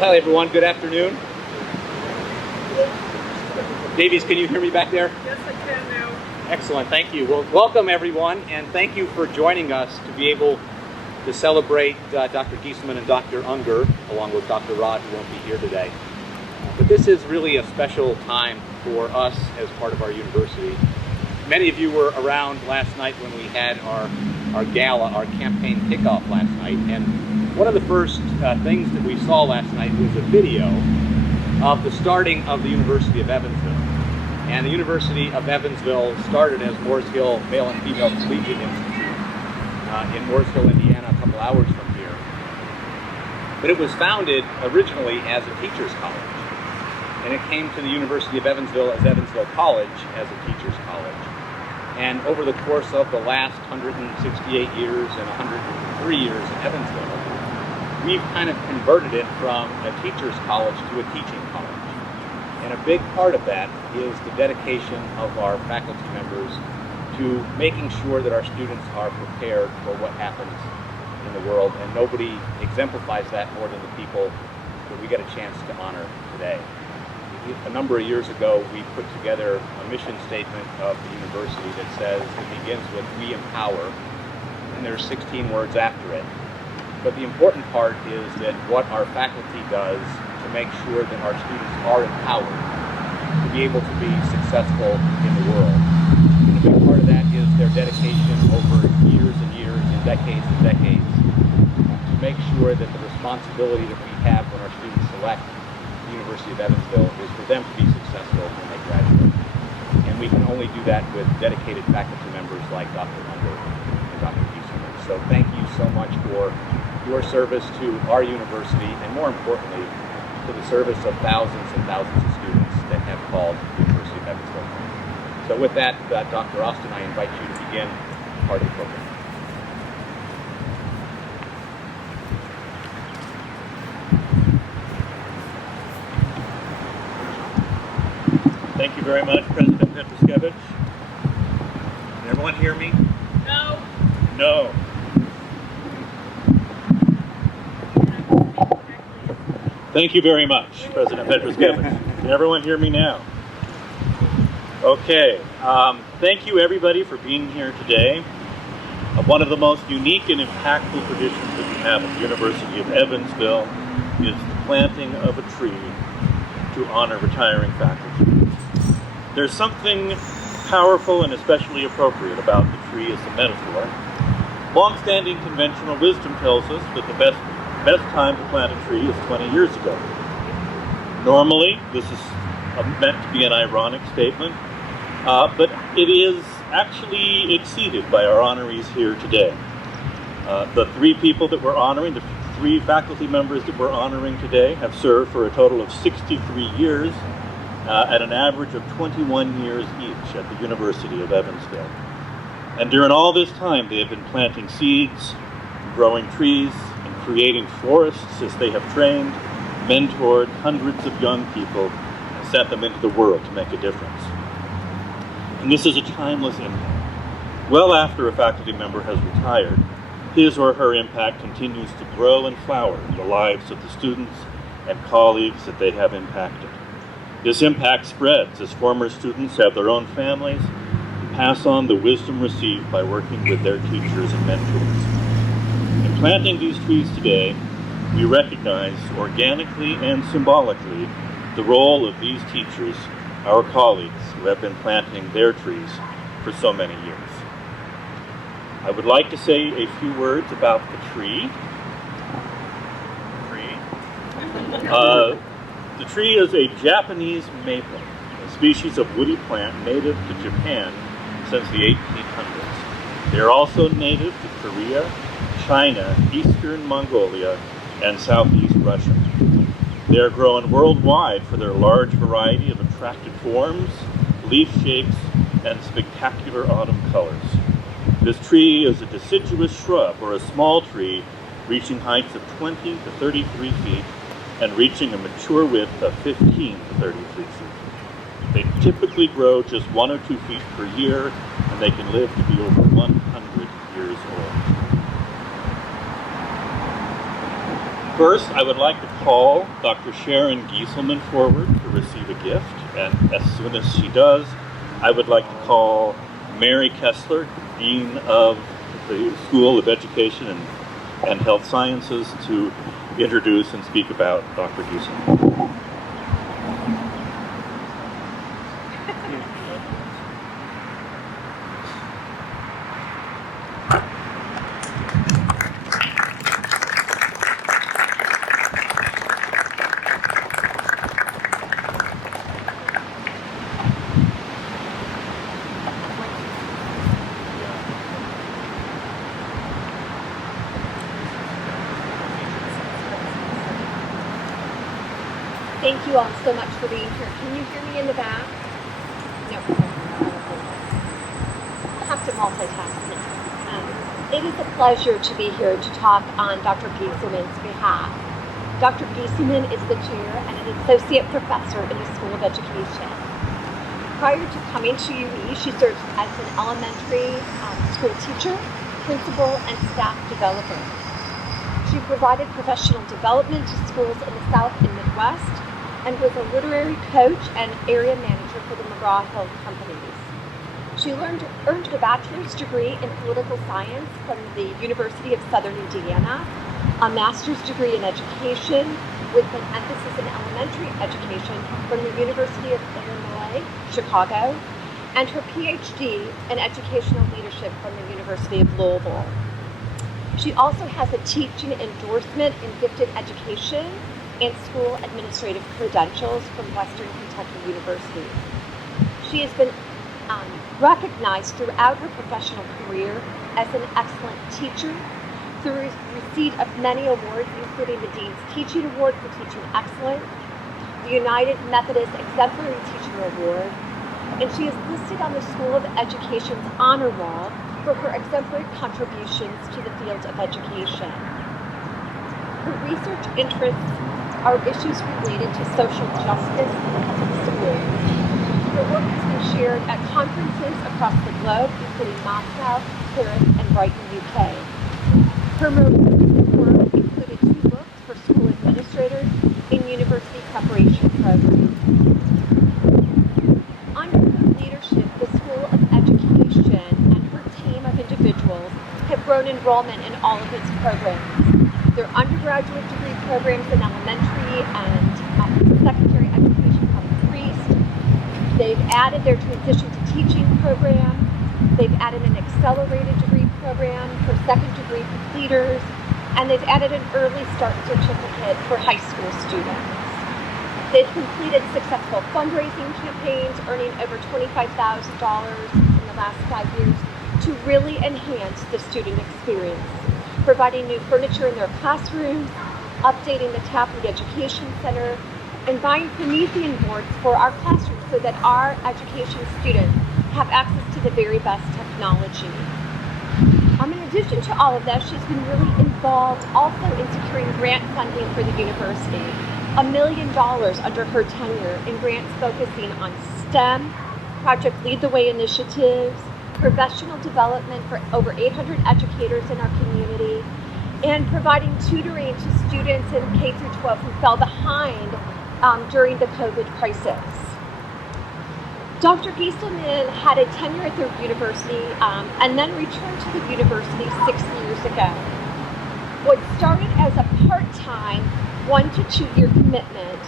Well, hi everyone, good afternoon. Davies, can you hear me back there? Yes, I can now. Excellent, thank you. Well, welcome everyone, and thank you for joining us to be able to celebrate Dr. Gieselmann and Dr. Unger, along with Dr. Rod, who won't be here today. But this is really a special time for us as part of our university. Many of you were around last night when we had our gala, our campaign kickoff last night, and one of the first things that we saw last night was a video of the starting of the University of Evansville. And the University of Evansville started as Mooresville Male and Female Collegiate Institute in Mooresville, Indiana, a couple hours from here. But it was founded originally as a teacher's college. And it came to the University of Evansville as Evansville College as a teacher's college. And over the course of the last 168 years and 103 years in Evansville, we've kind of converted it from a teacher's college to a teaching college. And a big part of that is the dedication of our faculty members to making sure that our students are prepared for what happens in the world. And nobody exemplifies that more than the people that we get a chance to honor today. A number of years ago, we put together a mission statement of the university that says it begins with "We empower," and there's 16 words after it. But the important part is that what our faculty does to make sure that our students are empowered to be able to be successful in the world. And a big part of that is their dedication over years and years and decades to make sure that the responsibility that we have when our students select the University of Evansville is for them to be successful when they graduate. And we can only do that with dedicated faculty members like Dr. Unger and Dr. Gieselmann. So thank you so much for your service to our university, and more importantly, to the service of thousands and thousands of students that have called the University of Evansville. So with that, Dr. Austin, I invite you to begin part of the program. Thank you very much, President Petroskevich. Can everyone hear me? No. No. Thank you very much, President Petroskevich. Can everyone hear me now? Okay. Thank you, everybody, for being here today. One of the most unique and impactful traditions that we have at the University of Evansville is the planting of a tree to honor retiring faculty. There's something powerful and especially appropriate about the tree as a metaphor. Long-standing conventional wisdom tells us that the best time to plant a tree is 20 years ago. Normally, this is meant to be an ironic statement, but it is actually exceeded by our honorees here today. The three people that we're honoring, the three faculty members that we're honoring today, have served for a total of 63 years at an average of 21 years each at the University of Evansville. And during all this time, they have been planting seeds, growing trees, and creating forests as they have trained, mentored hundreds of young people, and sent them into the world to make a difference. And this is a timeless impact. Well after a faculty member has retired, his or her impact continues to grow and flower in the lives of the students and colleagues that they have impacted. This impact spreads as former students have their own families and pass on the wisdom received by working with their teachers and mentors. In planting these trees today, we recognize organically and symbolically the role of these teachers, our colleagues who have been planting their trees for so many years. I would like to say a few words about the tree. The tree is a Japanese maple, a species of woody plant native to Japan since the 1800s. They are also native to Korea, China, Eastern Mongolia, and Southeast Russia. They are grown worldwide for their large variety of attractive forms, leaf shapes, and spectacular autumn colors. This tree is a deciduous shrub or a small tree reaching heights of 20 to 33 feet and reaching a mature width of 15 to 33 feet. They typically grow just 1 or 2 feet per year, and they can live to be over 100 years old. First, I would like to call Dr. Sharon Gieselmann forward to receive a gift, and as soon as she does, I would like to call Mary Kessler, Dean of the School of Education and Health Sciences, to introduce and speak about Dr. Gieselmann. Thank you all so much for being here. Can you hear me in the back? No. I'll have to multitask now. It is a pleasure to be here to talk on Dr. Gieselmann's behalf. Dr. Gieselmann is the chair and an associate professor in the School of Education. Prior to coming to UE, she served as an elementary school teacher, principal, and staff developer. She provided professional development to schools in the South and Midwest, and was a literary coach and area manager for the McGraw-Hill companies. She earned a bachelor's degree in political science from the University of Southern Indiana, a master's degree in education with an emphasis in elementary education from the University of Illinois, Chicago, and her PhD in educational leadership from the University of Louisville. She also has a teaching endorsement in gifted education and school administrative credentials from Western Kentucky University. She has been recognized throughout her professional career as an excellent teacher through receipt of many awards, including the Dean's Teaching Award for Teaching Excellence, the United Methodist Exemplary Teacher Award, and she is listed on the School of Education's Honor Roll for her exemplary contributions to the field of education. Her research interests are issues related to social justice in public schools. Her work has been shared at conferences across the globe, including Moscow, Paris, and Brighton, UK. Her most recent work included 2 books for school administrators in university preparation programs. Under her leadership, the School of Education and her team of individuals have grown enrollment in all of its programs. Their undergraduate degree programs in elementary and secondary education have increased. They've added their transition to teaching program. They've added an accelerated degree program for second degree completers, and they've added an early start certificate for high school students. They've completed successful fundraising campaigns, earning over $25,000 in the last 5 years to really enhance the student experience, providing new furniture in their classrooms, updating the Tapley Education Center, and buying Promethean boards for our classrooms so that our education students have access to the very best technology. In addition to all of that, she's been really involved also in securing grant funding for the university, $1 million under her tenure in grants focusing on STEM, Project Lead the Way initiatives, professional development for over 800 educators in our community, and providing tutoring to students in K through 12 who fell behind during the COVID crisis. Dr. Gieselmann had a tenure at the university and then returned to the university 6 years ago. What started as a part-time 1 to 2 year commitment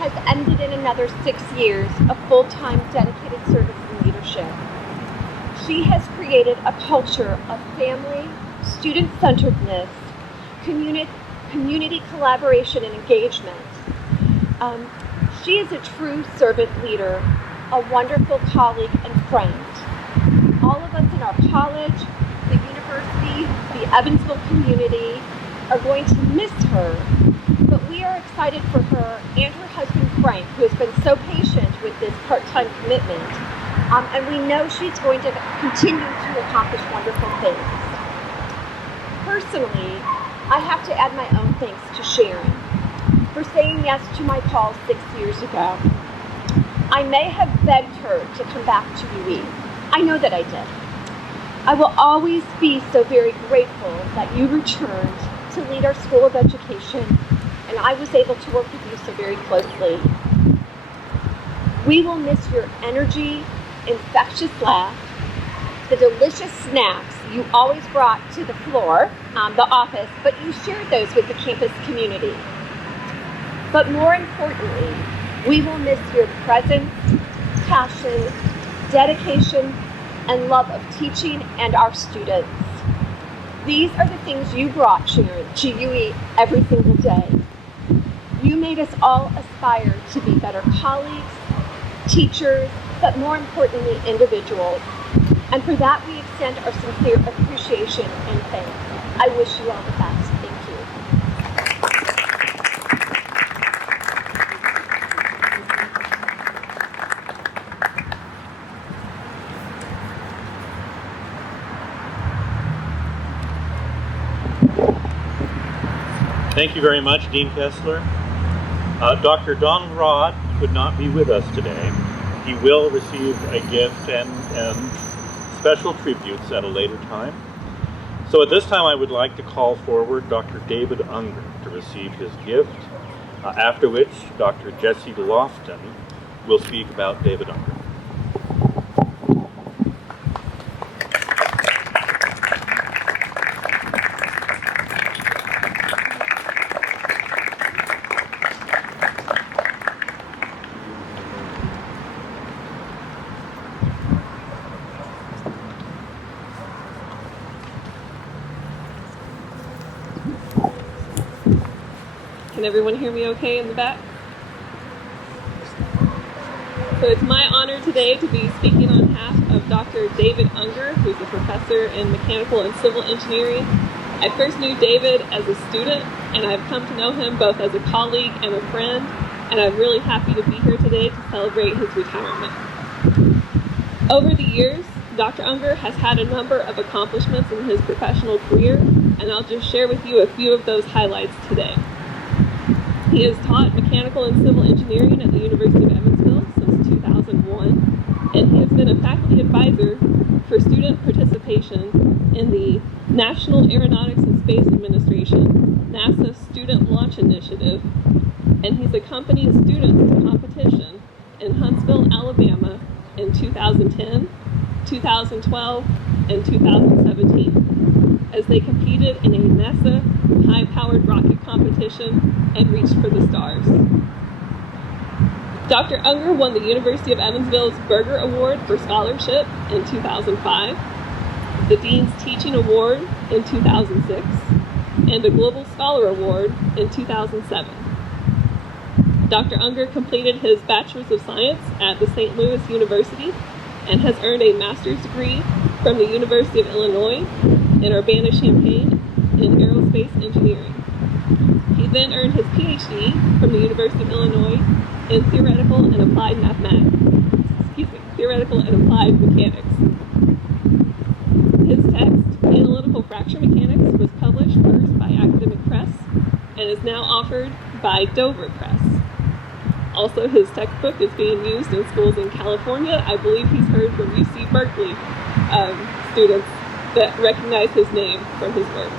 has ended in another 6 years of full-time dedicated service and leadership. She has created a culture of family, student-centeredness, community collaboration and engagement. She is a true servant leader, a wonderful colleague and friend. All of us in our college, the university, the Evansville community are going to miss her, but we are excited for her and her husband Frank, who has been so patient with this part-time commitment, and we know she's going to continue to accomplish wonderful things. Personally, I have to add my own thanks to Sharon for saying yes to my call 6 years ago. I may have begged her to come back to UE. I know that I did. I will always be so very grateful that you returned to lead our School of Education and I was able to work with you so very closely. We will miss your energy, infectious laugh, the delicious snacks you always brought to the floor, the office, but you shared those with the campus community. But more importantly, we will miss your presence, passion, dedication, and love of teaching and our students. These are the things you brought, Sharon, to UE every single day. You made us all aspire to be better colleagues, teachers, but more importantly, individuals. And for that, we extend our sincere appreciation and thanks. I wish you all the best. Thank you. Thank you very much, Dean Kessler. Dr. Donald Rod could not be with us today. He will receive a gift and special tributes at a later time. So at this time I would like to call forward Dr. David Unger to receive his gift, after which Dr. Jesse Lofton will speak about David Unger. Can everyone hear me okay in the back? So it's my honor today to be speaking on behalf of Dr. David Unger, who's a professor in mechanical and civil engineering. I first knew David as a student, and I've come to know him both as a colleague and a friend, and I'm really happy to be here today to celebrate his retirement. Over the years, Dr. Unger has had a number of accomplishments in his professional career, and I'll just share with you a few of those highlights today. He has taught mechanical and civil engineering at the University of Evansville since 2001, and he has been a faculty advisor for student participation in the National Aeronautics and Space Administration NASA Student Launch Initiative, and he's accompanied students to competition in Huntsville, Alabama in 2010, 2012, and 2017 as they competed in a NASA high-powered rocket competition and reached for the stars. Dr. Unger won the University of Evansville's Berger Award for Scholarship in 2005, the Dean's Teaching Award in 2006, and a Global Scholar Award in 2007. Dr. Unger completed his Bachelor's of Science at the St. Louis University and has earned a master's degree from the University of Illinois in Urbana-Champaign in aerospace engineering. He then earned his PhD from the University of Illinois in theoretical and applied mechanics. His text, Analytical Fracture Mechanics, was published first by Academic Press and is now offered by Dover Press. Also, his textbook is being used in schools in California. I believe he's heard from UC Berkeley students that recognize his name from his work.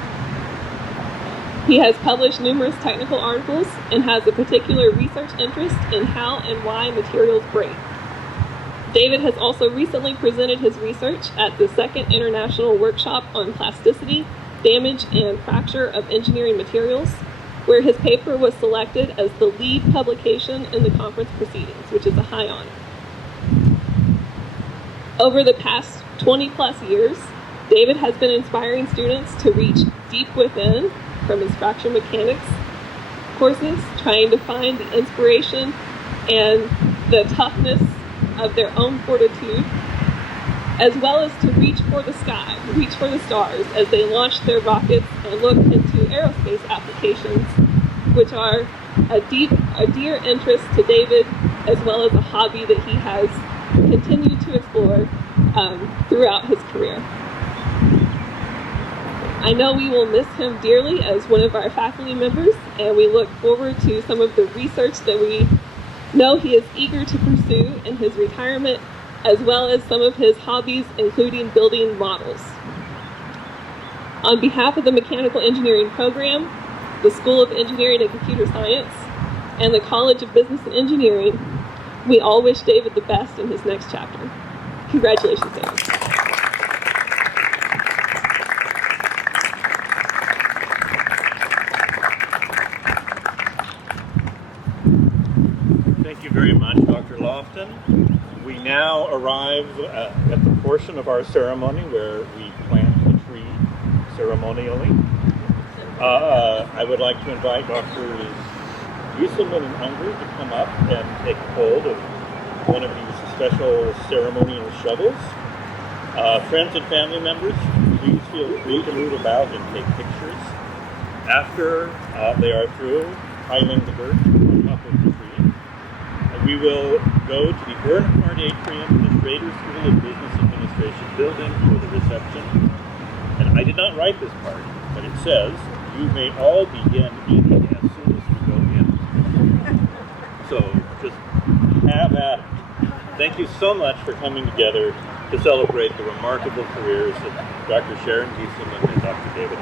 He has published numerous technical articles and has a particular research interest in how and why materials break. David has also recently presented his research at the Second International Workshop on Plasticity, Damage, and Fracture of Engineering Materials, where his paper was selected as the lead publication in the conference proceedings, which is a high honor. Over the past 20-plus years, David has been inspiring students to reach deep within from his fracture mechanics courses, trying to find the inspiration and the toughness of their own fortitude, as well as to reach for the sky, reach for the stars as they launch their rockets and look into aerospace applications, which are a dear interest to David, as well as a hobby that he has continued to explore throughout his career. I know we will miss him dearly as one of our faculty members, and we look forward to some of the research that we know he is eager to pursue in his retirement, as well as some of his hobbies, including building models. On behalf of the Mechanical Engineering Program, the School of Engineering and Computer Science, and the College of Business and Engineering, we all wish David the best in his next chapter. Congratulations, David. Thank you very much, Dr. Lofton. We now arrive at the portion of our ceremony where we plant the tree ceremonially. I would like to invite Drs. Gieselmann and Unger to come up and take hold of one of these special ceremonial shovels. Friends and family members, please feel free to move about and take pictures. After they are through piling the dirt on top of the tree, we will go to the Bernhardt Atrium in the Schrader School of Business Administration building for the reception. And I did not write this part, but it says, you may all begin eating as soon as you go in. So just have at it. Thank you so much for coming together to celebrate the remarkable careers of Dr. Sharon Gieselmann and Dr. David.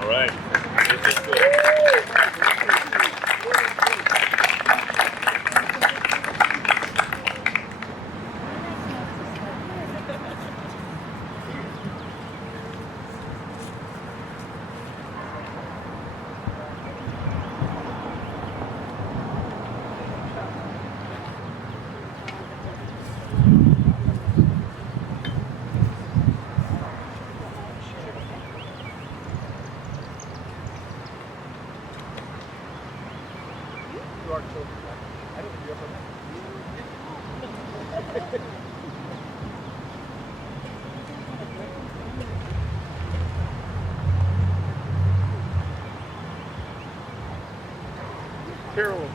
All right. This is good. Carol.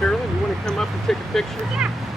Carolyn, you want to come up and take a picture? Yeah.